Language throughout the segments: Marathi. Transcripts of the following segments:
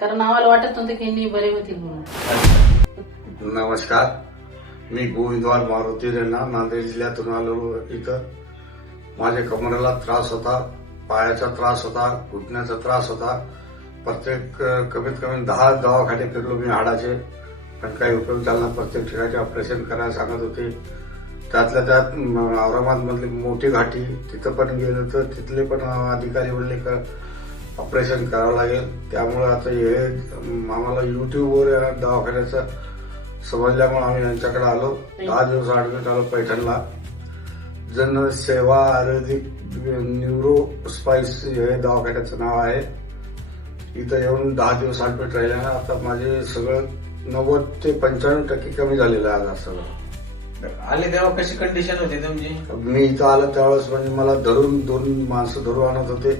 कारण आम्हाला वाटत नव्हतं की यांनी बरे होतील म्हणून. नमस्कार, मी गोविंदवार मारुती रेणा, नांदेड जिल्ह्यातून आलो. इथं माझ्या कमरेला त्रास होता, पायाचा त्रास होता, घुटण्याचा त्रास होता. प्रत्येक कमीत कमी 10 दवाखाने फिरलो मी हाडाचे, पण काही उपयोग झाला नाही. प्रत्येक ठिकाणी ऑपरेशन करायला सांगत होते. त्यातल्या त्यात औरंगाबाद मधली मोठी घाटी तिथं पण गेलं तर तिथले पण अधिकारी म्हणले का ऑपरेशन करावं लागेल. त्यामुळे आता हे आम्हाला युट्यूबवर दवाखान्याचं समजल्यामुळे आम्ही यांच्याकडे आलो. 10 दिवस ऍडमिट आलो पैठणला. जन सेवा आयुर्वेदिक न्यूरो स्पाइस हे दवाखान्याचं नाव आहे. इथं येऊन 10 दिवस ऍडमिट राहिल्यानं आता माझे सगळं 90 ते 95% कमी झालेलं आहे आज सगळं. आले तेव्हा कशी कंडिशन होती तुमची? मी इथं आलो त्यावेळेस म्हणजे मला धरून 2 माणसं धरून आणत होते,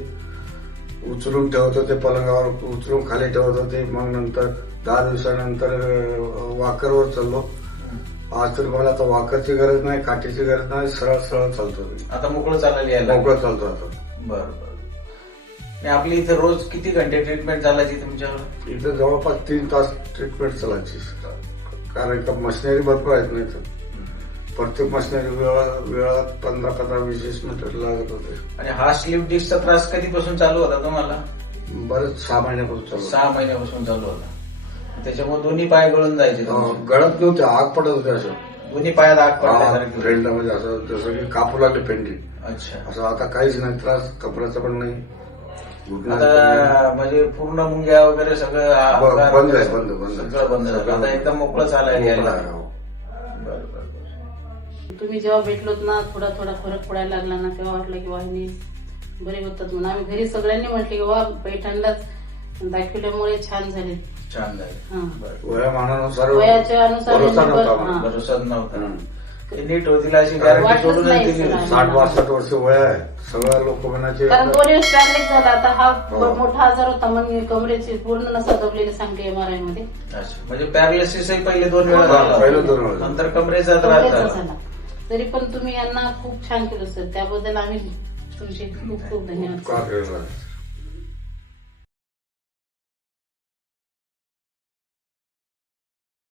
उचलून ठेवत होते, पलंगावर उचलून खाली ठेवत होते. मग नंतर 10 दिवसानंतर वॉकरवर चाललो. आज तर मला आता वॉकरची गरज नाही, काठीची गरज नाही, सरळ सरळ चालतो. आता मोकळं चालायला यायला मोकळं चालतो आता. बरं. आपली इथे रोज किती घंटे ट्रीटमेंट चालायची तुमच्यावर? इथं जवळपास 3 तास ट्रीटमेंट चालायची, कारण का मशिनरी भरपूर आहेत नाही तर प्रत्येक मशिनरी वेळा 15-20 मिनिट लागत होते. आणि हा स्लीप डिस्कचा त्रास कधीपासून चालू होता तुम्हाला? बरेच 6 महिन्यापासून चालू. 6 महिन्यापासून चालू होता. त्याच्यामुळे दोन्ही पाय गळून जायचे तुमचे? गळत नव्हते, आग पडत होते असं. दोन्ही पायात आग पडल्यासारखी? पेंडामध्ये असं जसं की कापू लागले पेंडी. अच्छा. असं आता काहीच नाही त्रास, कपड्याचा पण नाही, आता म्हणजे पूर्ण मुंग्या वगैरे सगळं बंद आहे. बंद सगळं बंद झालं. आता एकदम मोकळं चालायला यायला. बरं. तुम्ही जेव्हा भेटलोत ना, थोडा थोडा फरक पडायला लागला ना, तेव्हा वाटलं की वाहिनी बरे होतात म्हणून. आम्ही घरी सगळ्यांनी म्हटले की वा पैठणलाच दाखवल्यामुळे छान झाले. छान झालं. वयामानानुसार वयाच्या अनुसार भरोसा नव्हता हा. आम्हाला. भरोसाच नव्हता. ते नीट होतील अशी गॅरंटी वाटलंच सोडूनच नाही दिली. सर. 60-62 वर्ष वय आहे. सगळं लोक म्हणायचे कारण 2 वेळेस पॅरलाइज झाला. आता हा हो. मोठा आजार होता, मग कमरेची पूर्ण नसा दबलेली सांगते MRI मध्ये. अच्छा. म्हणजे पॅरालिसिसही पहिले 2 वेळा हा, झाला. पहिलं 2 वेळा. नंतर कमरेचा त्रास कमरेचा झाला. झाला. तरी पण तुम्ही यांना खूप छान केलं सर, त्याबद्दल आम्ही तुमचे खूप खूप धन्यवाद. उपकार केला.